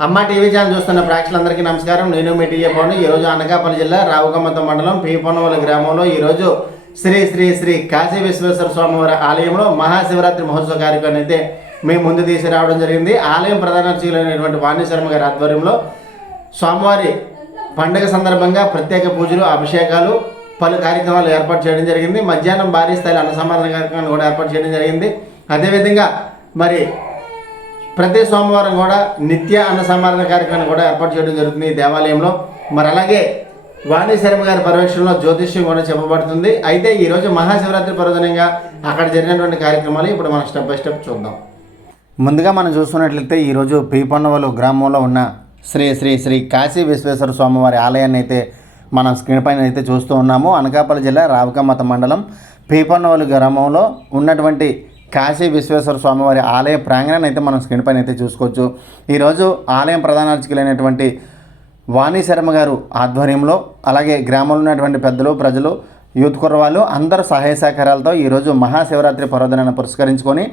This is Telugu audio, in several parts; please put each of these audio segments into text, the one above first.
అమ్మ టీవీ ఛానల్ చూస్తున్న ప్రేక్షకులందరికీ నమస్కారం. నేను మీ టీఏ పవన్. ఈరోజు అనకాపల్లి జిల్లా రావుకమ్మతం మండలం పీపొన్నవల్లి గ్రామంలో ఈరోజు శ్రీ శ్రీ శ్రీ కాశీ విశ్వేశ్వర స్వామివారి ఆలయంలో మహాశివరాత్రి మహోత్సవ కార్యక్రమం అయితే మేము ముందు తీసుకురావడం జరిగింది. ఆలయం ప్రధాన అర్చకులైనటువంటి వాణి శర్మ గారి ఆధ్వర్యంలో స్వామివారి పండుగ సందర్భంగా ప్రత్యేక పూజలు, అభిషేకాలు, పలు కార్యక్రమాలు ఏర్పాటు చేయడం జరిగింది. మధ్యాహ్నం భారీ స్థాయిలో అన్నసంతర్పణ కార్యక్రమాన్ని కూడా ఏర్పాటు చేయడం జరిగింది. అదేవిధంగా మరి ప్రతి సోమవారం కూడా నిత్య అన్నసంతర్పణ కార్యక్రమాన్ని కూడా ఏర్పాటు చేయడం జరుగుతుంది ఈ దేవాలయంలో. మరి అలాగే వాణి శర్మ గారి పర్యవేక్షణలో జ్యోతిష్యం కూడా చెప్పబడుతుంది. అయితే ఈరోజు మహాశివరాత్రి పర్వదినంగా అక్కడ జరిగినటువంటి కార్యక్రమాలు ఇప్పుడు మనం స్టెప్ బై స్టెప్ చూద్దాం. ముందుగా మనం చూసుకున్నట్లయితే ఈరోజు పీపొన్నవల్లి గ్రామంలో ఉన్న శ్రీ శ్రీ శ్రీ కాశీ విశ్వేశ్వర స్వామివారి ఆలయాన్ని అయితే మనం స్క్రీన్ పైన అయితే చూస్తూ ఉన్నాము. అనకాపల్లి జిల్లా రావుకమ్మతం మండలం పీపొన్నవల్లి గ్రామంలో ఉన్నటువంటి కాశీ విశ్వేశ్వర స్వామివారి ఆలయ ప్రాంగణాన్ని అయితే మనం స్క్రీన్ పైన అయితే చూసుకోవచ్చు. ఈరోజు ఆలయం ప్రధాన అర్చకులైనటువంటి వాణి శర్మ గారు ఆధ్వర్యంలో, అలాగే గ్రామంలో ఉన్నటువంటి పెద్దలు, ప్రజలు, యూత్ కుర్రవాళ్ళు అందరూ సహాయ సహకారాలతో ఈరోజు మహాశివరాత్రి పర్వదినాన్ని పురస్కరించుకొని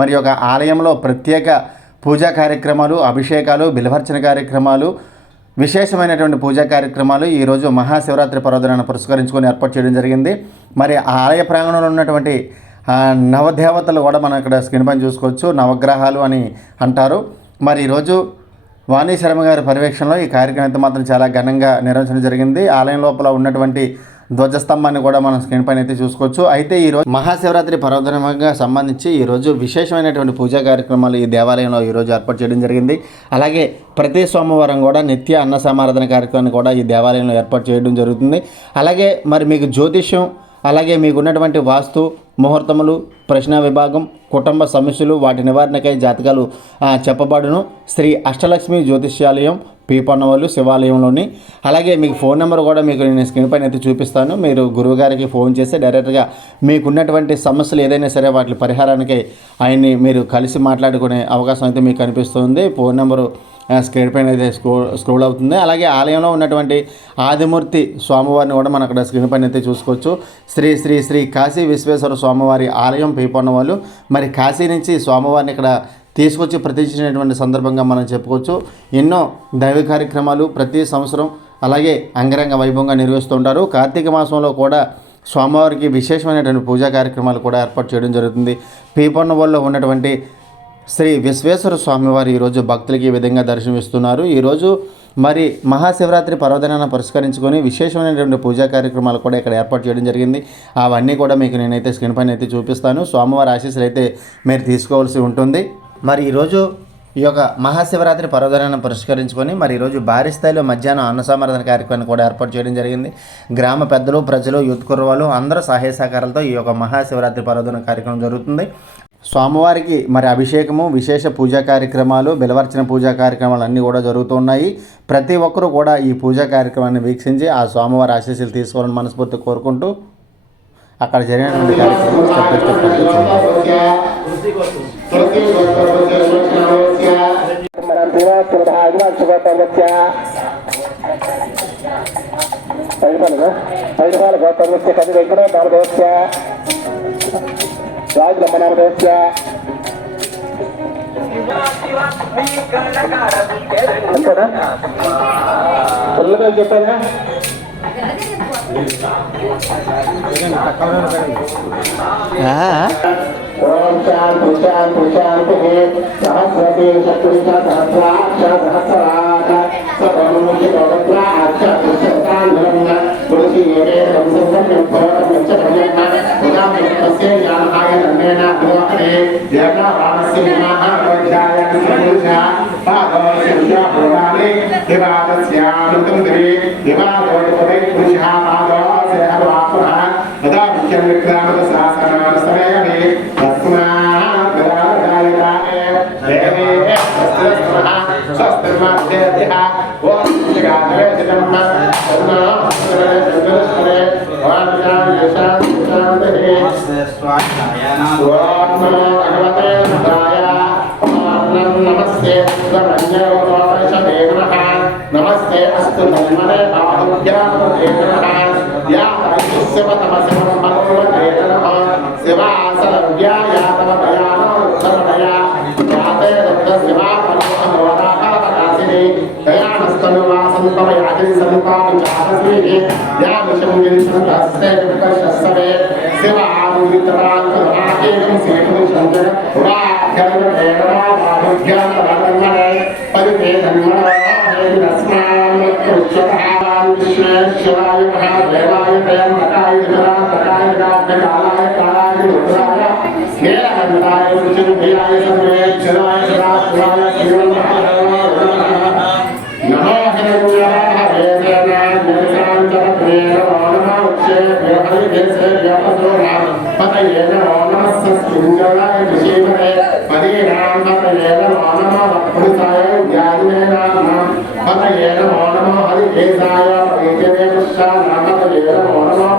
మరి ఒక ఆలయంలో ప్రత్యేక పూజా కార్యక్రమాలు, అభిషేకాలు, బిల్వర్చన కార్యక్రమాలు, విశేషమైనటువంటి పూజా కార్యక్రమాలు ఈరోజు మహాశివరాత్రి పర్వదినాన్ని పురస్కరించుకొని ఏర్పాటు చేయడం జరిగింది. మరి ఆలయ ప్రాంగణంలో ఉన్నటువంటి నవదేవతలు కూడా మనం ఇక్కడ స్క్రీన్ పైన చూసుకోవచ్చు. నవగ్రహాలు అని అంటారు. మరి ఈరోజు వాణి శర్మ గారి పర్యవేక్షణలో ఈ కార్యక్రమం అయితే మాత్రం చాలా ఘనంగా నిర్వహించడం జరిగింది. ఆలయం లోపల ఉన్నటువంటి ధ్వజస్తంభాన్ని కూడా మనం స్క్రీన్ పైన అయితే చూసుకోవచ్చు. అయితే ఈరోజు మహాశివరాత్రి పర్వదినంగా సంబంధించి ఈరోజు విశేషమైనటువంటి పూజా కార్యక్రమాలు ఈ దేవాలయంలో ఈరోజు ఏర్పాటు చేయడం జరిగింది. అలాగే ప్రతి సోమవారం కూడా నిత్య అన్న సమారాధన కార్యక్రమాన్ని కూడా ఈ దేవాలయంలో ఏర్పాటు చేయడం జరుగుతుంది. అలాగే మరి మీకు జ్యోతిష్యం, అలాగే మీకు ఉన్నటువంటి వాస్తు, ముహూర్తములు, ప్రశ్న విభాగం, కుటుంబ సమస్యలు, వాటి నివారణకై జాతకాలు చెప్పబడును. శ్రీ అష్టలక్ష్మి జ్యోతిష్యాలయం పీపొన్నవల్లి శివాలయంలోని. అలాగే మీకు ఫోన్ నెంబర్ కూడా మీకు నేను స్క్రీన్ పైన అయితే చూపిస్తాను. మీరు గురువుగారికి ఫోన్ చేస్తే డైరెక్ట్గా మీకున్నటువంటి సమస్యలు ఏదైనా సరే వాటి పరిహారానికి ఆయన్ని మీరు కలిసి మాట్లాడుకునే అవకాశం అయితే మీకు కనిపిస్తుంది. ఫోన్ నెంబరు స్క్రీన్ పైన అయితే స్క్రోల్ అవుతుంది. అలాగే ఆలయంలో ఉన్నటువంటి ఆదిమూర్తి స్వామివారిని కూడా మనం అక్కడ స్క్రీన్ పైన అయితే చూసుకోవచ్చు. శ్రీ శ్రీ శ్రీ కాశీ విశ్వేశ్వర స్వామివారి ఆలయం పీపొన్నవల్లి. మరి కాశీ నుంచి స్వామివారిని ఇక్కడ తీసుకొచ్చి ప్రతిష్ఠించినటువంటి సందర్భంగా మనం చెప్పుకోవచ్చు. ఎన్నో దైవ కార్యక్రమాలు ప్రతి సంవత్సరం అలాగే అంగరంగ వైభవంగా నిర్వహిస్తుంటారు. కార్తీక మాసంలో కూడా స్వామివారికి విశేషమైనటువంటి పూజా కార్యక్రమాలు కూడా ఏర్పాటు చేయడం జరుగుతుంది. పీపొన్నవల్లిలో ఉన్నటువంటి శ్రీ విశ్వేశ్వర స్వామివారు ఈరోజు భక్తులకి ఈ విధంగా దర్శనమిస్తున్నారు. ఈరోజు మరి మహాశివరాత్రి పర్వదినాన్ని పురస్కరించుకొని విశేషమైనటువంటి పూజా కార్యక్రమాలు కూడా ఇక్కడ ఏర్పాటు చేయడం జరిగింది. అవన్నీ కూడా మీకు నేనైతే స్క్రీన్ పైన అయితే చూపిస్తాను. స్వామివారి ఆశీస్సులు అయితే మీరు తీసుకోవాల్సి ఉంటుంది. మరి ఈరోజు ఈ యొక్క మహాశివరాత్రి పర్వదినాన్ని పురస్కరించుకొని మరి ఈరోజు భారీ స్థాయిలో మధ్యాహ్నం అన్నసంతర్పణ కార్యక్రమాన్ని కూడా ఏర్పాటు చేయడం జరిగింది. గ్రామ పెద్దలు, ప్రజలు, యూత్ కుర్రవాళ్ళు అందరూ సహాయ సహకారాలతో ఈ యొక్క మహాశివరాత్రి పర్వదిన కార్యక్రమం జరుగుతుంది. స్వామివారికి మరి అభిషేకము, విశేష పూజా కార్యక్రమాలు, బిలవర్చన పూజా కార్యక్రమాలు అన్నీ కూడా జరుగుతున్నాయి. ప్రతి ఒక్కరూ కూడా ఈ పూజా కార్యక్రమాన్ని వీక్షించి ఆ స్వామివారి ఆశీస్సులు తీసుకోవాలని మనస్ఫూర్తి కోరుకుంటూ అక్కడ జరిగినటువంటి కార్యక్రమం స్టెప్ బై స్టెప్ అంతేనా పిల్లలు చెప్పారా? ఓం శాంతి శాంతి శాంతి సహస్రతి శక్తి సహస్రాక్ష సహస్రాక్ష సర్వముఖి పవిత్రాక్ష పురుషాంధ్రమ్య పురుషి ఏకం సంసం పంచభ్రమ ఉదాహరణస్య యానహాయ నందేన భోహనే యజ్ఞవానస్య మహావజ్ఞాయ సంయుజ పాదోస్య భోగాని దివాదస్యానుతంత్రి దివాదోపదే పురుషా పాదోస్య అవాపుర తదా ముఖ్యం విక్రామత శాసనాన సమయమే తస్మాత్ విరాజాయతానే దేవే స్వస్తిర్మః స్వస్తిర్మధ్యేభ్యః ఓం శ్రీగాధరే ధర్మ ధర్మ ధర్మస్వరే వాచాం యశాం శాంతిః ఓం నమో భగవతే సదాయ నమస్తే స్వరంజోపనిషదే నమః నమస్తే అస్తు ధర్మనే బాహుజ్ఞానదే నమః యా తమసమం మనోవదే నమః శివాసనవ్యాయ తమ భయానో సర్వయా యాతే దత్త శివా పరమోదాకాశినే సంపవయాది సంపాది చాతస్మిని యా విషంగిరి సంతస్తే వికర్షస్సవే శివ ఆదిత్రాంతరాకేయం సేతుం శంకర పురాఖ్యాన దేవమా బాహుజ్ఞాన వర్ణనే పరివేదన్మన హేరస్మాన్ కృష్ణాన్ విశ్వేశ్వరాయ మహాదేవాయ త్రయంబకాయ విరాటకాయ రాజకాలాయ కాలాయ రుద్రాయ నీలకంఠాయ విష్ణుభయాయ సర్వేశ్వరాయ సదాశివాయ శ్రీమన్మహాదేవాయ నమో హిరణ్యాయ వేదనాయ నిర్శాంతరత్రేణ వానమావచ్చే వ్యవహరిదేశే వ్యాపసోనా పతయే నమో నమః సింగరాయ విశేషే పదీనాం పతయే నమో నమః పురుషాయ జ్ఞానే నామ పతయే నమో నమః హరిదేశాయ పతయే పుష్టానాం పతయే నమో నమః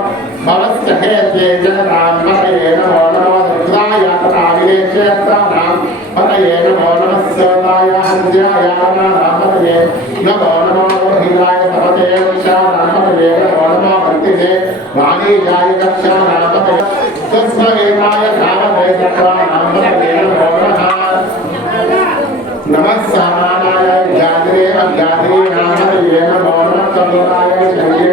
భవస్య హేతే జనాం పతయే నమో నమః రుద్రాయ తథావినే క్షేత్రానాం పతయే నమో నమః సదాయ హంధ్యాయ నామ పతయే నమో నమః రోహిణాయ తపతే పుష్టానాం పతయే నమో నమః భక్తినే వాణీజాయ దక్షానాం పతయే స్వస్వదేవాయ నామవేదత్వానాం పతయే నమో నమః నమః సమానాయ జ్ఞానే అజ్ఞానే నామపతయే నమో నమః చంద్రాయ శంగే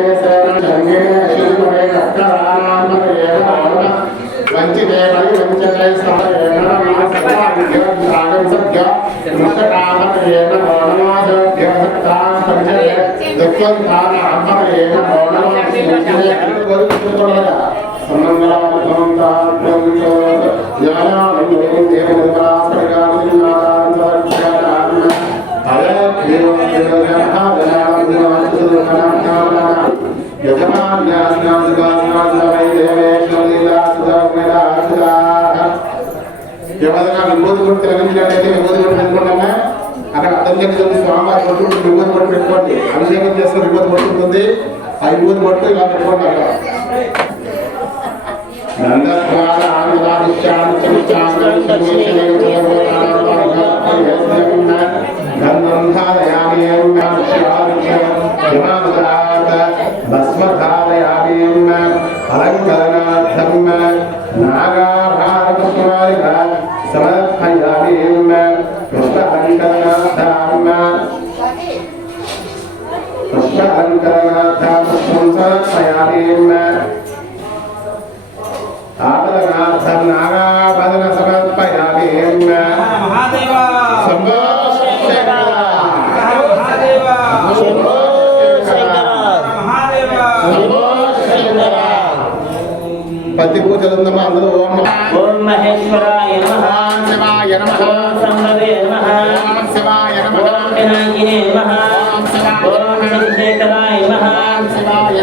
శంగే శివే కర్తానాం పతయే నమో నమః వంచితే పరివంచతే సమయే నమః సర్వాగం సత్య ముక్తకామపతయే నమో నమః సత్య సత్తాం పరిచయ దుఃఖంతానాం పతయే నమో నమః శ్రీకృష్ణే గురుకులయ సమంగళాం తాం జ్ఞానాం ఎవరైనా విభూతి కొట్టి తిలగించినట్లయితే విభూతి కొట్టి పెట్టుకోండి. అక్కడ అర్థం చేసి స్వామివారి కొట్టు విభూతి కొట్టి పెట్టుకోండి. అభిషేకం చేస్తే విభూతి కొట్టు ఉంటుంది. ఆ విభూతి కొట్టు ఇలా పెట్టుకోండి. అక్కడ అలంకరణార్థం నాగాభారతకుమారిక సమర్పయామి పుష్ప అలంకరణార్థం సమర్పయామి ఆదరణార్థం నాగాభరణ సమర్పయామి శంభో శంకర శంభో శంకర శంభో శంకర. పత్తి పూజలుందమ్మా అందరూ ఓం మహేశ్వరాయ నమః ఓం శివాయ నమః ఓం సంభవే నమః ఓం శివాయ నమః ఓం పినాకినే నమః ఓం శివాయ ఓం శివశేఖరాయ నమః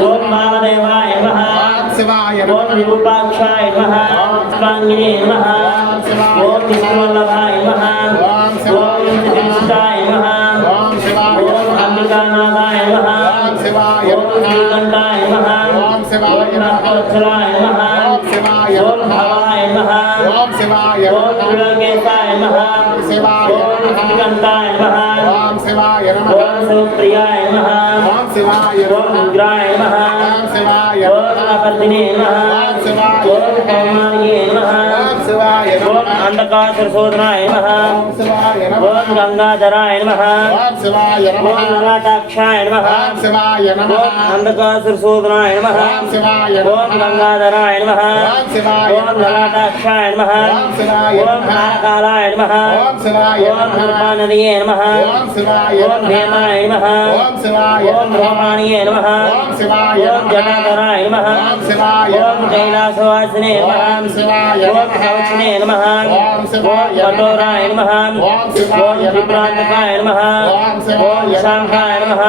ఓం వామదేవాయ నమః ఓం శివాయ ఓం విరూపాక్షాయ నమః ఓం స్వాంగినే నమః ఓం విష్ణువల్లభాయ నమః ఓం త్రివిష్టాయ నమః ఓం శివాయ ఓం అంబికానాథాయ నమః ఓం శివాయ ఓం శ్రీకంఠాయ నమః ఓం శివాయ ఓం నరవత్సలాయ నమః ఓం శివాయ ఓం భవాయ నమః ఓం శివాయ ఓం త్రిలోకేశాయ నమః శివాయ ఓం శ్రీకంఠాయ నమః ఓం శివాయ ఓం శివప్రియాయ నమః ఓం శివాయ ఓం ఉగ్రాయ నమః ఓం శివాయ ఓం నరపర్దినే నమః ఓం శివాయ ఓం కౌమార్యే నమః ఓం శివాయ ఓం అండకాసురశోధనాయ నమః ఓం శివాయ ఓం గంగాధరాయ నమః ఓం శివాయ ఓం లలాటాక్షాయ నమః ఓం శివాయ ఓం అండకాసురశోధనాయ నమః ఓం శివాయ ఓం గంగాధరాయ నమః ఓం శివాయ ఓం లలాటాక్షాయ నమః ఓం శివాయ ఓం కాళకాలాయ నమః ఓం శివాయ ఓం కృపానదియే నమః ఓం శివాయ ఓం భీమాయ నమః ఓం శివాయ ఓం రోమాణియే నమః ఓం శివాయ ఓం జటాధరాయ నమః ఓం శివాయ ఓం కైలాసవాసినే నమః ఓం శివాయ ఓం కవచనే నమః ఓం శివాయ ఓం కఠోరాయ నమః ఓం శివాయ ఓం విభ్రాంతకాయ నమః ఓం శివాయ ఓం శాంఖాయ నమః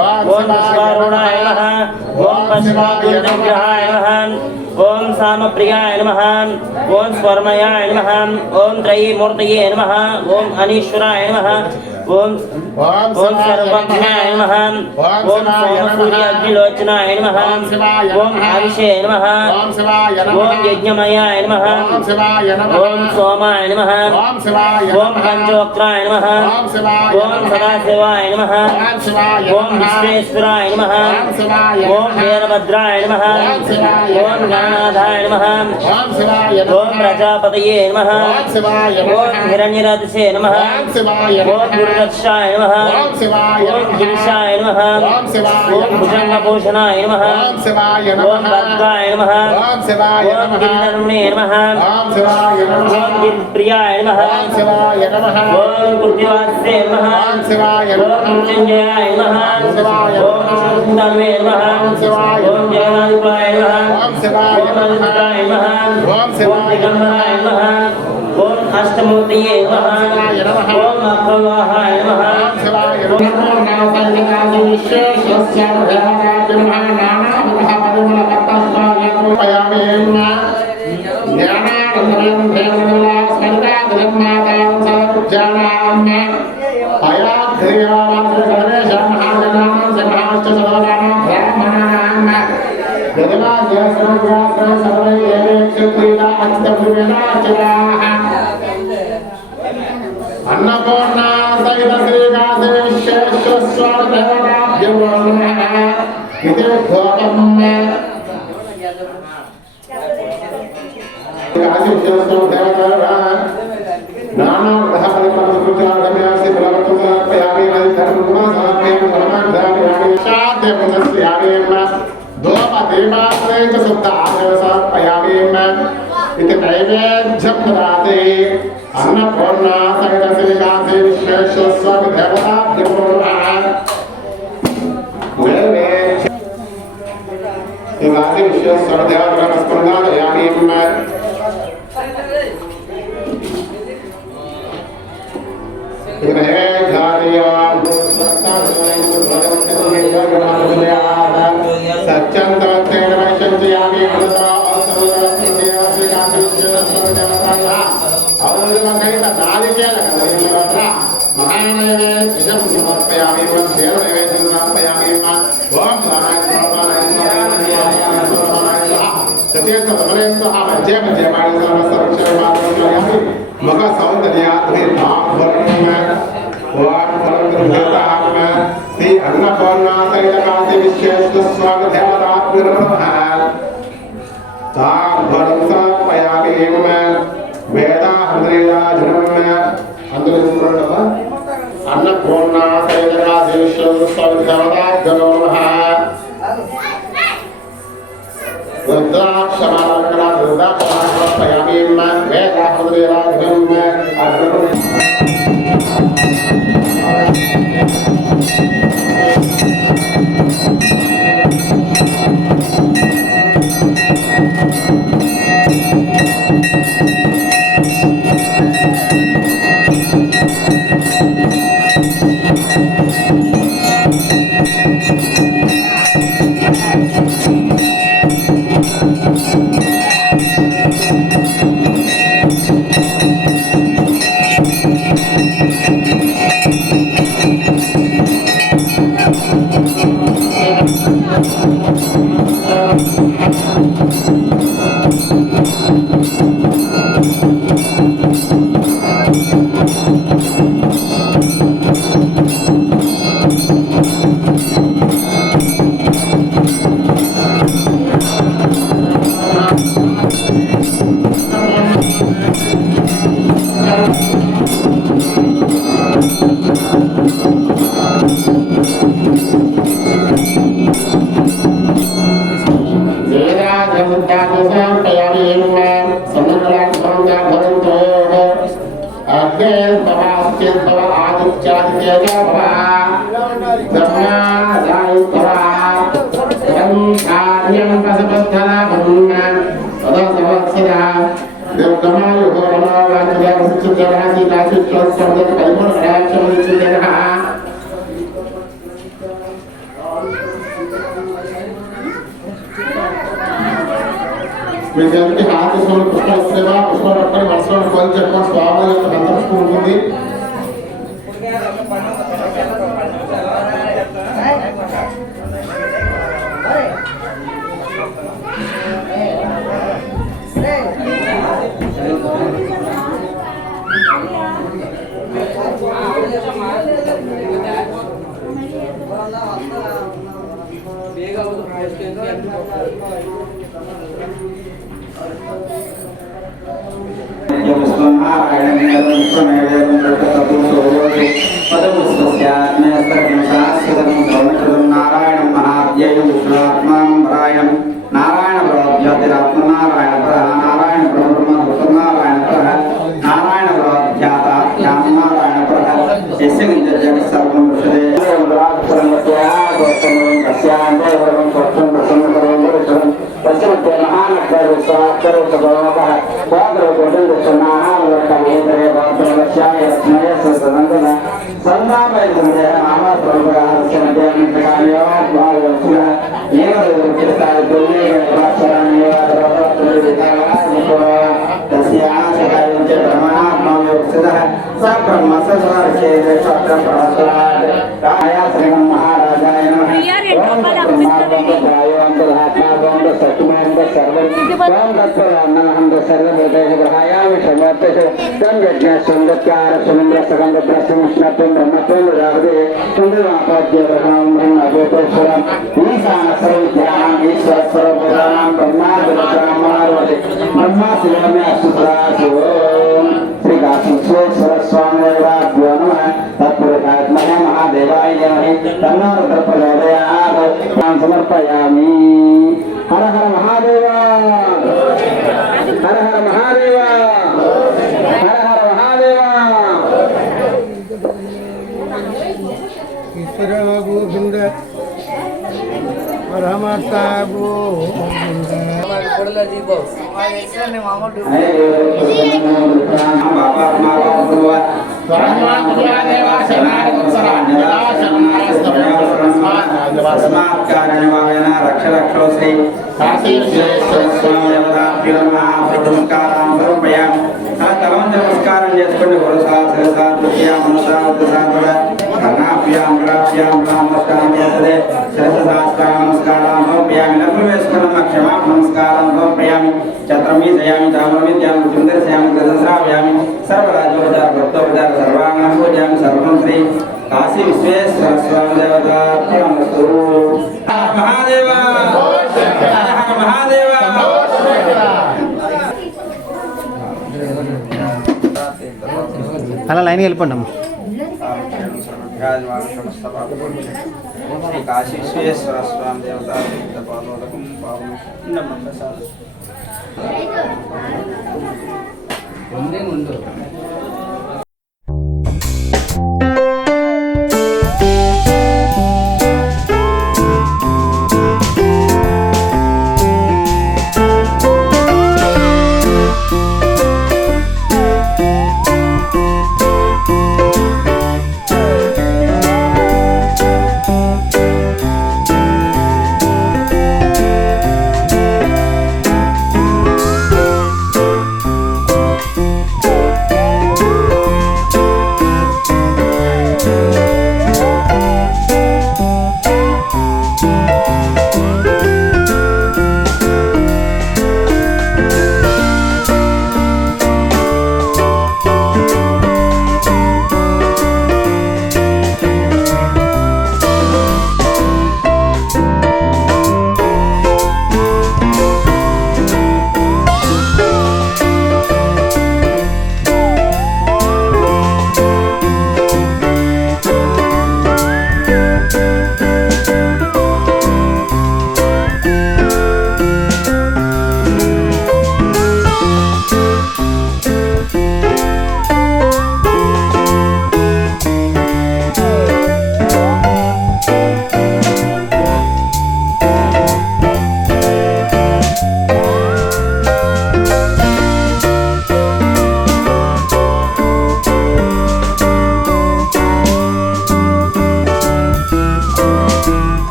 ఓం ఓం విశ్వారుణాయ నమః ఓం పశ్చిమాగ్రహాయ నమః ఓం సామప్రియాయ నమః ఓం స్వర్మయాయ నమః ఓం త్రయీమూర్తయే నమః ఓం అనీశ్వరాయ నమః ఓం ఓం ఓం సర్వజ్ఞాయ నమః ఓం సోమసూర్యాగ్నిలోచనాయ నమః ఓం హవిషే నమః ఓం శివాయ ఓం యజ్ఞమయాయ నమః ఓం శివాయ ఓం సోమాయ నమః ఓం శివాయ ఓం పంచవక్రాయ నమః ఓం శివాయ ఓం సదాశివాయ నమః ఓం శివాయ ఓం విశ్వేశ్వరాయ నమః ఓం శివాయ ఓం వీరభద్రాయ నమః ఓం గణనాథాయ నమః ఓం శివాయ ఓం ప్రజాపతయే నమః ఓం శివాయ ఓం హిరణ్యరాజసే నమః ఓం శివాయ ఓం वृक्षाय नमः ओम शिवाय ओम नमः गिरिशाय नमः ओम शिवाय ओम भुजंगभूषणाय नमः ओम शिवाय ओम नमः भद्राय नमः ओम शिवाय ओम नमः गिरिधर्मणे नमः ओम शिवाय नमः ओम गिरिप्रियाय नमः ओम शिवाय नमः ओम कृतिवास्ये नमः ओम शिवाय ओम नमः मृत्युंजयाय नमः शिवाय ओम शांतावे नमः ओम शिवाय ओम जगन्नाथाय नमः ओम शिवाय ओम अनंताय नमः ओम शिवाय दिगंबराय नमः ओम अष्टमूर्तये नमः ओम अप्रवाहाय नमः ओम शिवाय नमः नासैनिकानि विशेषस्य देवताभ्यः नानाविधपरिमलकर्तस्वायं ज्ञानानन्दमयं देवदेवस्मृताधर्मादां सर्वजानाम् अयाध्रियावासगणेशं महाजनानां समाश्च सदानां ब्राह्मणानां यजमान्यस्रव्यास्र सर्वै देवेक्षुत्रीता अस्तभुवेनाचराः अन्नपूर्णा सहित श्रीकासे विश्वेश्वरदेवताभ्यो नमः इति घोषम् काशी विश्वेश्वरदेवताः नानाविधः परिपक्वपूजाधम्यासि फलवत्तुसमर्पयामि धर्मगुणसमर्पयामि धर्माध्यापयामि शाद्यपुजस्यामि धूपदीपाश्रयित शुद्ध आचरसमर्पयामि इति नैवेद्यं ददाति अन्नपूर्णा सहित श्रीकासे विश्वेश्वरदेवताभ्यो नमः नैवेद्यं काशी विश्वेश्वरदेवताः स्मृतादयामि मग श्री अन्नपूर्णा सहित काशी विश्वेश्वरदेवताभ्यो नमः ताम्बूलं समर्पयामि वेदाहृदयाजनम् अन्नपूर्णा सहित काशी विश्वेश्वरदेवताभ्यो नमः रुद्राक्षमालङ्करा रुद्राक्षमालङ्करापयामि वेदाहृदयाजनम् विद्यार्थी हाथ से पुष्प सेवा पुष्प रखकर वर्षों में कोई चक्कर स्वामी या मंत्र स्कूल होती Yang సమర్పయామి. హర హర మహాదేవ, హర హర మహాదేవ, హర హర మహాదేవ. ఈశ్వర గోవింద పరమాత్మ గోవింద. రక్ష రక్షో శ్రీ నమస్కారం చేసుకోండి. నమస్కారం సమర్పయామి. చత్రమీ దయామి తామరమిద్యామి చుందరశ్యామి గజశ్రావ్యామి సర్వరాజోపచార భక్తోపచార సర్వాంగం పూజయామి. సర్వం శ్రీ కాశీ విశ్వేశ్వర స్వామి దేవతార్పణమస్తు. మహాదేవ హర హర మహాదేవ. అలా లైన్కి వెళ్ళిపోండి అమ్మ. శ్రీ కాశీ విశ్వేశ్వర స్వామి దేవతాపాదోదకం పాపం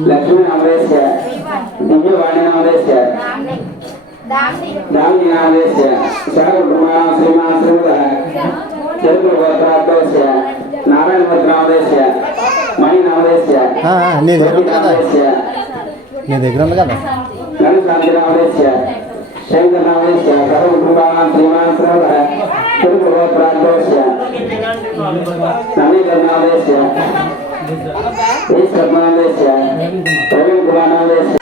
लक्ष्मी नामदेश्य दिव्यवाणी नामदेश्य दामिनी नामदेश्य सर्वकुटुंबानां श्रीमान श्रीमतः चंद्रगोत्रादेश्य नारायणमूर्ति नामदेश्य నీ దగ్గర ఉంది కదా నీ దగ్గర ఉంది కదా శంకరనామస్య సర్వకుటుంబానాం శ్రీమాన్ శ్రవణ తిరుపురోత్రాంతోస్య నవీకరణామస్య ఈశ్వరనామస్య ప్రవీణకుమారనామస్య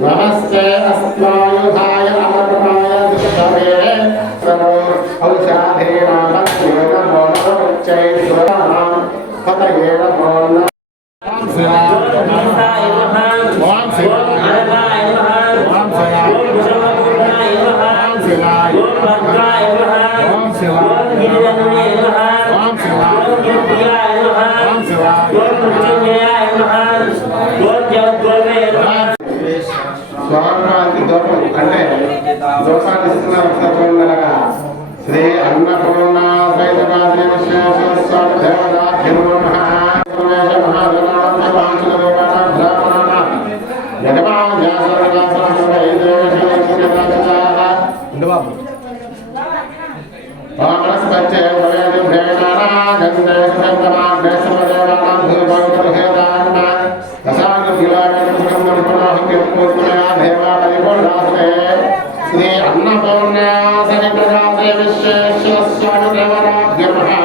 नमस्ते अस्मायुधाय अमृताय दिशवे औषधेनामस्तेन मोनोच्चैश्वराणां पतये नमो नमः। స్వామివారికి దూపం అంటే దూపాన్ని ఇస్తున్నారు. శ్రీ అన్నపూర్ణ సైతకాద్రి విశ్వేశ్వరస్వామి దేవతాభ్యో నమః. శ్రీ అన్నపూర్ణ సహితకాద్రి విశ్వేశ్వరస్వామి దేవతాభ్యో నమః.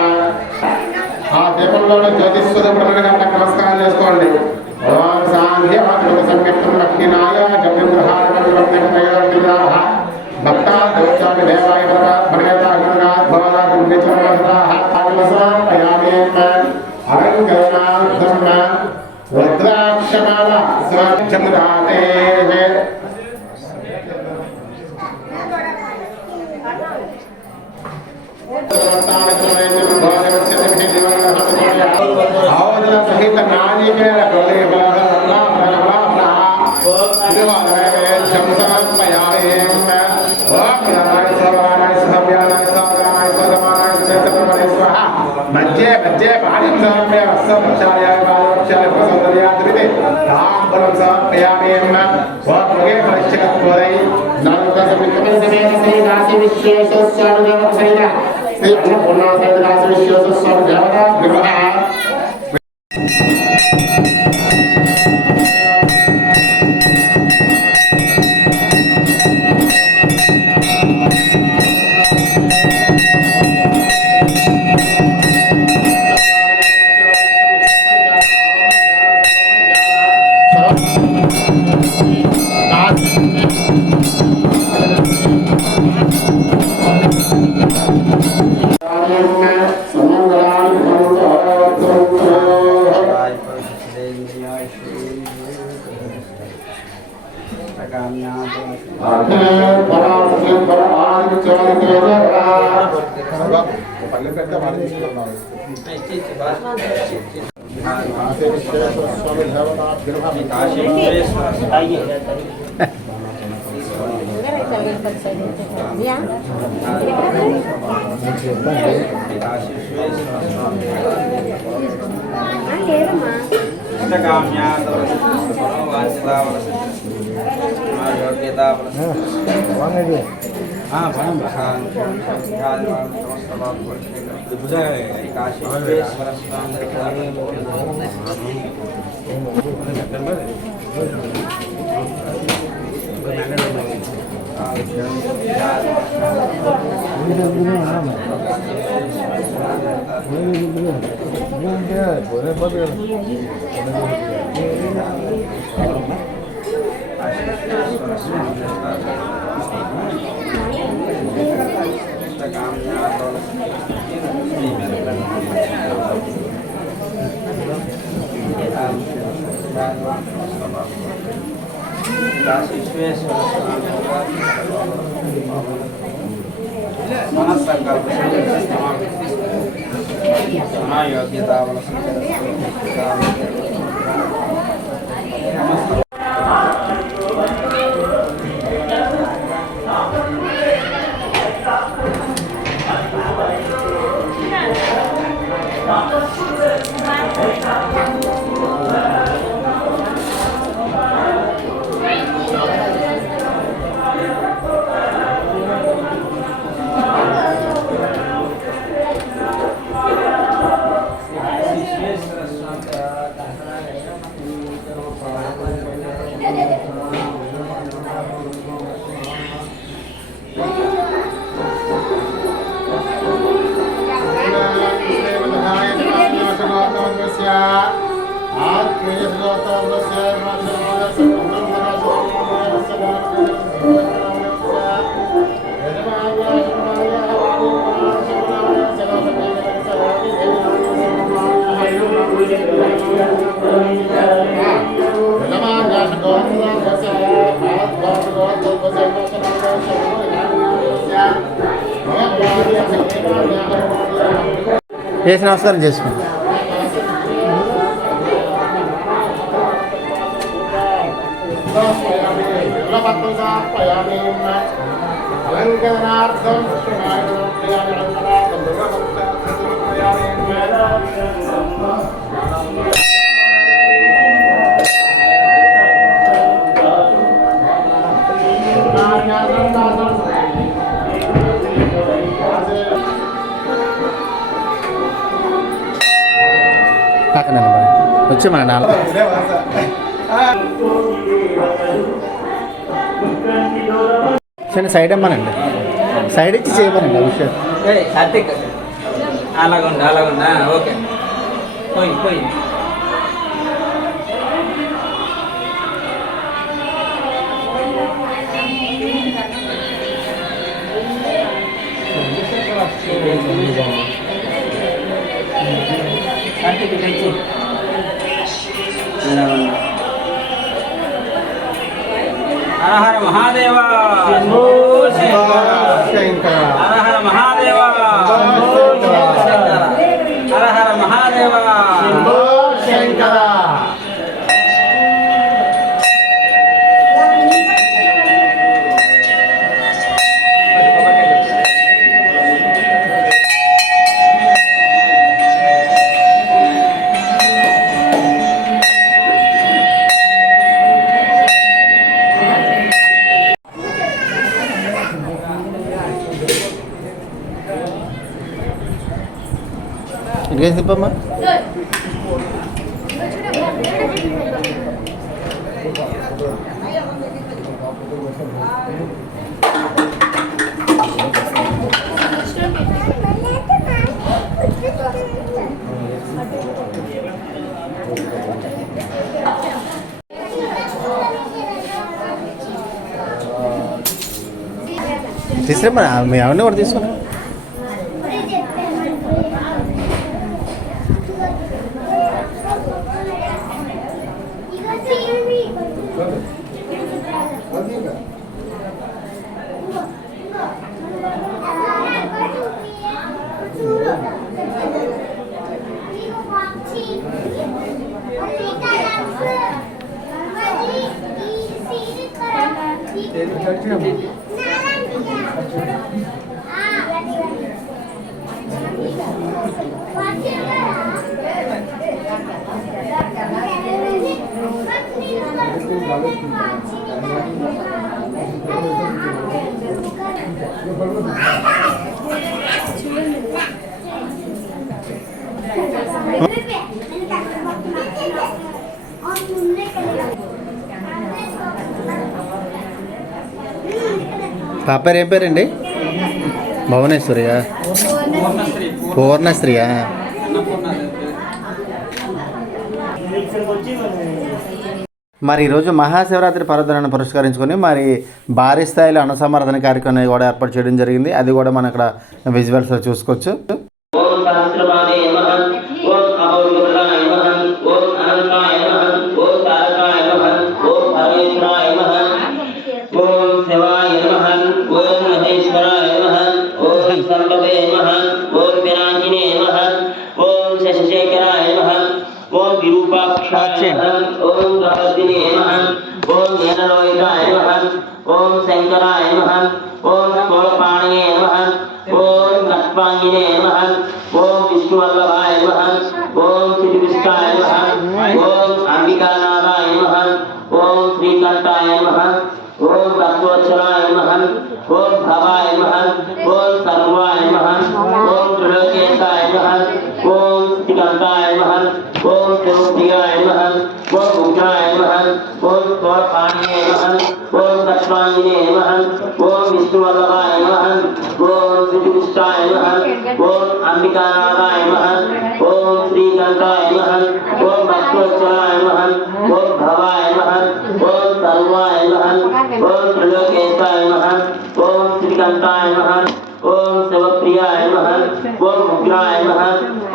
ఆ దీపంలో జ్యోతిస్వరూపుడు నమస్కారం చేసుకోండి. ఓం సాంధ్యవాద సంయుక్తం భక్తినాయ జగద్రహారణ భక్తా దోషాన్ని దేవాయ రుద్రాక్షమాల చంద్రాతే సహిత నాజీ మధ్య మధ్య పాఠ్యం సమర్పయ వస్త్రపక్షాయ బాలపక్షాయ సౌందర్యాద్రితే తాంబూలం సమర్పయామి స్వముఖే పరిశ్చకత్వరై నరుత సమేత శ్రీ కాశీ విశ్వేశ్వరస్వామి దేవతైన శ్రీ అన్నపూర్ణ సహిత కాశీ విశ్వేశ్వరస్వామి దేవత విగ్రహ పల్లె పెడితే వాళ్ళు తీసుకున్నాం చేసి నమస్కారం చేసుకోండి. పక్కన వచ్చి మన నాలుగు చిన్న సైడ్ ఇమ్మనండి, సైడ్ ఇచ్చి చేయమనండి విషయం. అలాగుండా ఓకే పోయి హర హర మహాదేవ, హర హర మహాదేవ, హర హర మహాదేవ. ఇంకేం చెప్పమ్మా? తీసుకురమ్మా, మీ అవన్నీ కూడా తీసుకున్నా. పాప పేరు ఏం పేరండి? భువనేశ్వరియా? పూర్ణశ్రీయా? మరి ఈరోజు మహాశివరాత్రి పర్వదినాన్ని పురస్కరించుకొని మరి భారీ స్థాయిలో అన్నసంవర్ధన కార్యక్రమం కూడా ఏర్పాటు చేయడం జరిగింది. అది కూడా మనం ఇక్కడ విజువల్స్లో చూసుకోవచ్చు. ఓం సహస్రపాదే నమః ఓం అమౌలికాయ నమః ఓం అనంతాయ నమః ఓం తారకాయ నమః ఓం పరమేశ్వరాయ నమః ఓం శివాయ నమః ఓం మహేశ్వరాయ నమః ఓం సంభవే నమః ఓం వినాశినే నమః ఓం శశిశేఖరాయ నమః ఓం విరూపాక్షాయ నమః ఓం ప్రవర్తినే నమః ఓం జ్ఞానలోహితాయ నమః ఓం శంకరాయ నమః ఓం స్థూలపాణియే నమః ఓం కట్వాంగినే నమః ఓం విష్ణువల్లభాయ నమః ఓం శ్రీవిష్ణాయ నమః ఓం అంబికానాథాయ నమః ఓం శ్రీకంఠాయ నమః ఓం తత్వోచ్చరాయ నమః ఓం భవాయ నమః ఓం సర్వాయ నమః ఓం త్రిలోకేశాయ నమః ఓం శ్రీకంఠాయ నమః ఓం శివప్రియాయ నమః ఓం ఉగ్రాయ నమః ఓం స్థూలపాణియే నమః ఓం కట్వాంగినే నమః ఓం విష్ణువల్లభాయ నమః ఓం శ్రీవిష్ణాయ నమః ఓం అంబికానాథాయ నమః ఓం శ్రీకంఠాయ నమః ఓం భక్తోచ్చరాయ నమః ఓం భవాయ నమః ఓం సర్వాయ నమః ఓం త్రిలోకేశాయ నమః ఓం శ్రీకంఠాయ నమః ఓం శివప్రియాయ నమః ఓం ఉగ్రాయ నమః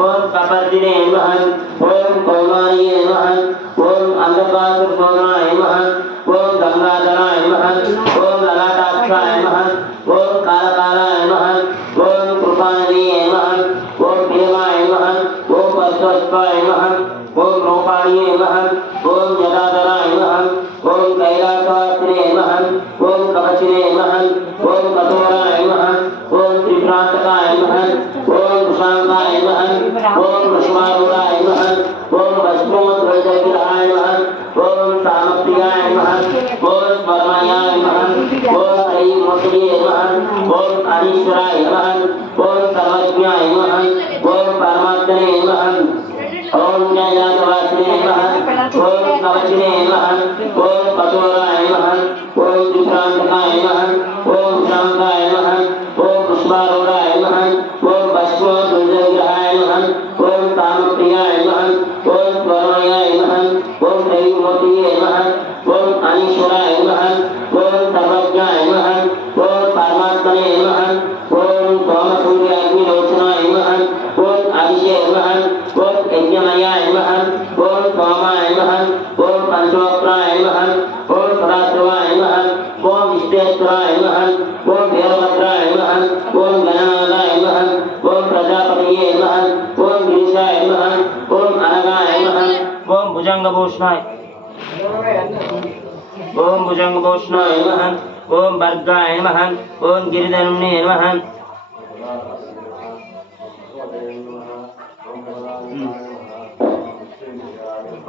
ఓం కపర్దినే నమః ఓం కౌమార్యే నమః ఓం అంధకాసురశోధనాయ నమః ఓం గంగాధరాయ నమః ఓం లలాటాక్షాయ నమః ఓం కాలకాలాయ నమః ఓం కృపానదీయే నమః ఓం భీమాయ నమః ఓం పరశుష్పాయ నమః ఓం రూపాణియే నమః ఓం జటాధరాయ నమః ఓం కైలాసవాసినే నమః ఓం కవచినే నమః ఓం కఠోరాయ నమః ఓం త్రిభ్రాంతకాయ నమః ఓం వృషాంకాయ నమః ఓం వృషభారూఢాయ నమః ఓం భస్మోద్వైతవిగ్రహాయ నమః ఓం సామప్రియాయ నమః ఓం స్వర్మయాయ నమః ఓం శ్రీమూర్తయే నమః ఓం అనీశ్వరాయ నమః ఓం సర్వజ్ఞాయ నమః ఓం పరమాత్మనే నమః ఓం జ్ఞానవాసినే నమః ఓం కవచినే నమః ఓం కఠోరాయ నమః ఓం త్రిభ్రాంతకాయ నమః ఓం శాంతాయ నమః ఓం పుష్పారూఢాయ నమః ఓం భస్మోద్వైతవిగ్రహాయ నమః ఓం సామప్రియాయ నమః ఓం స్వర్మయాయ నమః ఓం శ్రీమూర్తయే నమః ఓం అనీశ్వరాయ నమః ఓం సర్వజ్ఞాయ నమః ఓం పరమాత్మనే నమః ఓం సోమసూర్య అగ్నిలోచనాయ నమః ఓం అభిషే నమః ఓం యజ్ఞమయాయ నమః ఓం సోమాయ నమః ఓం పంచవక్రాయ నమః ఓం సదాశివాయ నమః ఓం విశ్వేశ్వరాయ నమః ఓం వీరభద్రాయ నమః ఓం గణనాథాయ నమః ఓం ప్రజాపతయే నమః ఓం గిరీశాయ నమః ఓం అనగాయ నమః ఓం భుజంగభూషణాయ ఓం భుజంగభూషణాయ నమః ఓం భర్గాయ నమః ఓం గిరిధనునే నమః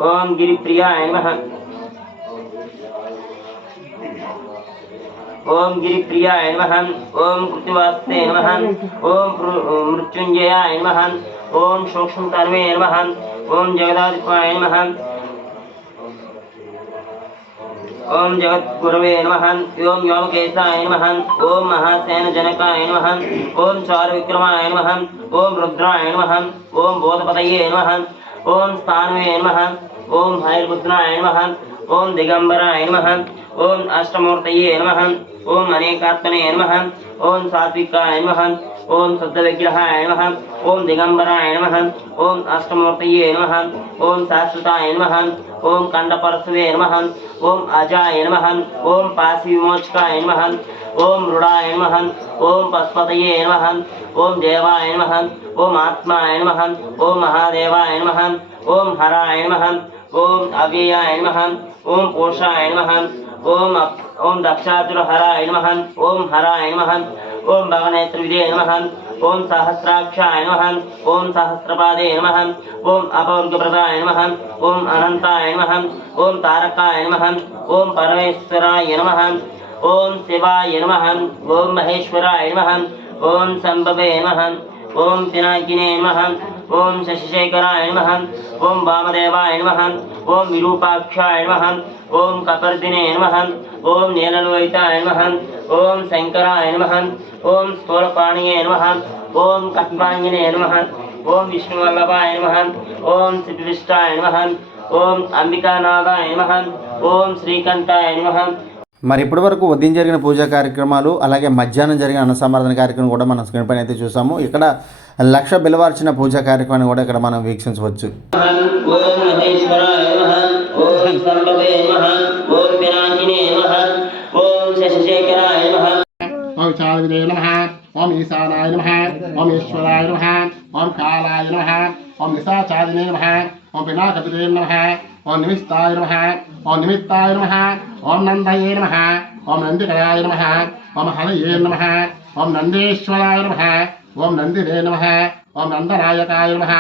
ఓం గిరిప్రియాయ నమః ఓం గిరిప్రియాయ నమః ఓం కృతివాస్తే నమః ఓం మృత్యుంజయాయ నమః ఓం సూక్ష్మతన్వే నమః ఓం జగదాధిపాయ నమః ఓం జగద్గురవే నమః ఓం యోమకేశాయ నమః ఓం మహాసేనజనకాయ నమః ఓం చారువిక్రమాయ నమః ఓం రుద్రాయ నమః ఓం బోధపతయే నమః ఓం స్థానవే నమః ఓం హైర్బుద్రాయ నమః ఓం దిగంబరాయ నమః ఓం అష్టమూర్తయే నమః ఓం అనేకాత్మనే నమః ఓం సాత్వికాయ నమః ఓం శుద్ధవిగ్రహాయ నమః ఓం దిగంబరాయ నమః ఓం అష్టమూర్తయే నమః ఓం శాశ్వతాయ నమః ఓం కండపరశువే నమః ఓం అజాయ నమః ఓం పాసి విమోచకాయ నమః ఓం మృడాయ నమః ఓం పశుపతయే నమః ఓం దేవాయ నమః ఓం ఆత్మాయ నమః ఓం మహాదేవాయ నమః ఓం హరాయ నమః ఓం అవ్యయాయ నమః ఓం పోషాయ నమః ఓం దక్షాతురహరాయ నమః ఓం హరాయ నమః ఓం భవనేత్రవిదే నమః ఓం సహస్రాక్షాయ నమః ఓం సహస్రపాదే నమః ఓం అపవర్గప్రదాయ నమః ఓం అనంతాయ నమః ఓం తారకాయ నమః ఓం పరమేశ్వరాయ నమః ఓం శివాయ నమః ఓం మహేశ్వరాయ నమః ఓం సంభవే నమః ఓం పినాకినే నమః ఓం శశిశేఖరాయ నమః ఓం వామదేవాయ నమః ఓం విరూపాక్షాయ నమః ఓం కపర్దినే నమః ఓం నీలలోహితాయ నమః ఓం శంకరాయ నమః ఓం స్థూలపాణియే నమః ఓం కట్వాంగినే నమః ఓం విష్ణువల్లభాయ నమః ఓం సిద్ధివిష్టాయ నమః ఓం అంబికానాథాయ నమః ఓం శ్రీకంఠాయ నమః. మరి ఇప్పటి వరకు ఉదయం జరిగిన పూజా కార్యక్రమాలు అలాగే మధ్యాహ్నం జరిగిన అన్నసంవర్ధన కార్యక్రమం కూడా మనం స్క్రీన్ పైన అయితే చూసాము. ఇక్కడ 1,00,000 బిల్వార్చిన పూజా కార్యక్రమాన్ని కూడా ఇక్కడ మనం వీక్షించవచ్చు. ఓం మహేశ్వరాయ నమః ఓం సంభవే నమః ఓం పినాకినే నమః ఓం శశిశేఖరాయ నమః ఓం చారువిదే నమః ఓం ఈశానాయ నమః ఓం ఈశ్వరాయ నమః ఓం కాలాయ నమః ఓం నిశాచారిణే నమః ఓం పినాకపితే నమః ఓం నిమిత్తాయ నమః ఓం నిమిత్తాయ నమః ఓం నందయే నమః ఓం నందికరాయ నమః ఓం హరయే నమః ఓం నందీశ్వరాయ నమః ఓం నందినే నమః ఓం నందనాయకాయ నమః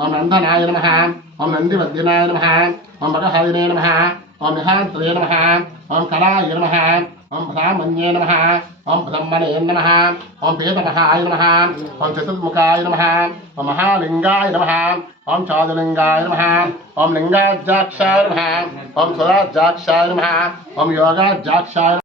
ఓం నందనాయ నమః ఓం నందివర్ధినాయ నమః ఓం మగహరిణే నమః ఓం నిహాంత్రే నమః ఓం కళాయ నమః ఓం బ్రాహ్మణ్యే నమః ఓం బ్రహ్మణే నమః ఓం వేదమహాయ నమః ఓం చతుర్ముఖాయ నమః ఓం మహాలింగాయ నమః ఓం చాదులింగాయ నమః ఓం లింగాజ్జాక్షాయ నమః ఓం సురాజ్జాక్షాయ నమః ఓం యోగాజ్జాక్షాయ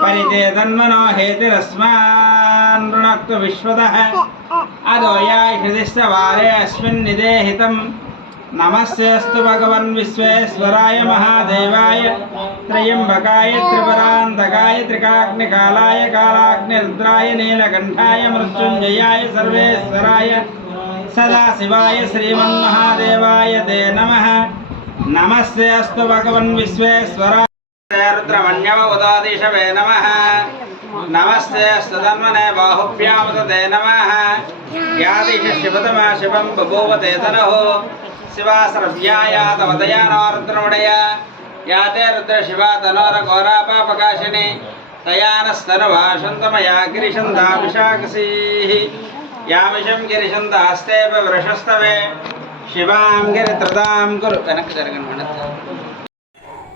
परितेतन्मनो हेतिरस्मान् ऋणक्तु विश्वतः अदोयाय हृदिस्थवारे अस्मिन् निदेहितं नमस्तेऽस्तु भगवन् विश्वेश्वराय महादेवाय त्र्यम्बकाय त्रिपुरान्तकाय त्रिकाग्निकालाय कालाग्निरुद्राय नीलकण्ठाय मृत्युञ्जयाय सर्वेश्वराय सदाशिवाय श्रीमन्महादेवाय ते नमः. नमस्तेऽस्तु भगवन् विश्वेश्वराय रुद्रमण्यव उदादिशवे नमः. नमस्ते स्तन्मने बाहुभ्यामुदते नमः. यादिश शिवतमा शिवं बभूवते तनुः शिवासरभ्यायातवदया नो रुद्रमुडय याते रुद्रशिवा तनोरघोरापापकाशिनी तयानस्तनुभाषन्तमया गिरिशन्दाभिषाकसीः यामिषं गिरिशन्दास्ते वृषस्तवे शिवां गिरित्रदां कुरु. వెనక్కి జరగండి.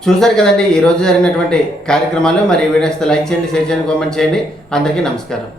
చూశారు కదండి ఈరోజు జరిగినటువంటి కార్యక్రమాలు. మరి వీడియోస్ లైక్ చేయండి, షేర్ చేయండి, కామెంట్ చేయండి. అందరికీ నమస్కారం.